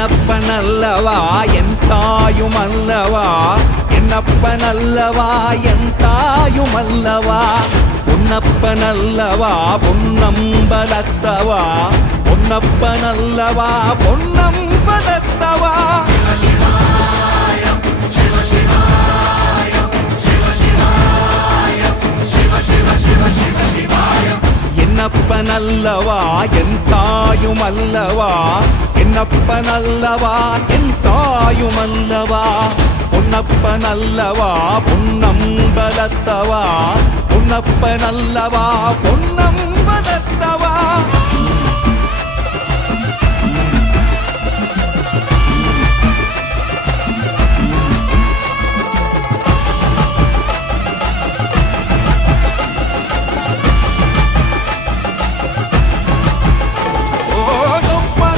என்னப்பனல்லவா என் தாயுமல்லவா, என்னப்பனல்லவா என் தாயுமல்லவா, பொன்னப்பனல்லவா பொன்னம்பலத்தவா, பொன்னப்பனல்லவா பொன்னம்பலத்தவா. என்னப்பனல்லவா என் தாயுமல்லவா, என்னப்பனல்லவா என் தாயுமல்லவா, பொன்னப்பனல்லவா பொன்னம்பலத்தவா, பொன்னப்பனல்லவா பொன்னம்பலத்தவா.